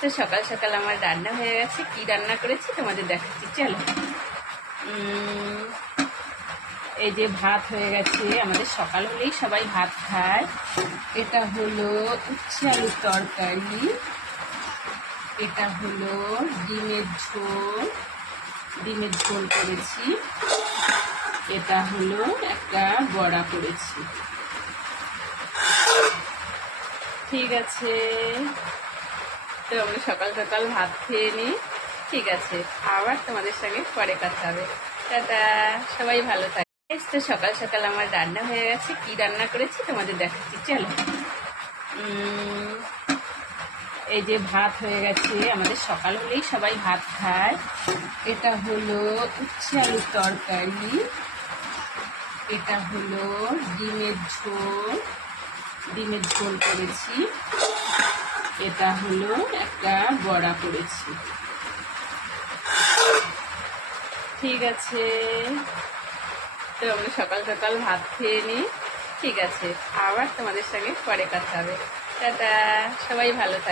তো সকাল সকাল আমার রান্না হয়ে গেছে। কি রান্না করেছি তোমাদের দেখাচ্ছি, চলো। এই যে ভাত হয়ে গেছে, আমাদের সকাল হলেই সবাই ভাত খায়। এটা হলো উচ্ছে আলুর তরকারি, এটা হলো ডিমের ঝোল করেছি, এটা হলো একটা বড়া করেছি। ঠিক আছে, তো আমরা সকাল সকাল ভাত খেয়ে নিই। ঠিক আছে, আবার তোমাদের সঙ্গে পরে কথা হবে। টাটা, সবাই ভালো থাকে। তো সকাল সকাল আমার রান্না হয়ে গেছে। কি রান্না করেছি তোমাদের দেখাচ্ছি, চলো। এই যে ভাত হয়ে গেছে, আমাদের সকাল হলেই সবাই ভাত খায়। এটা হলো উচ্ছে আলুর তরকারি, এটা হলো ডিমের ঝোল করেছি, এটা হলো একটা বড়া করেছি। ঠিক আছে, তো আমরা সকাল সকাল ভাত খেয়ে নিই। ঠিক আছে, আবার তোমাদের সঙ্গে পরে কথা হবে। টাটা, সবাই ভালো থাকে।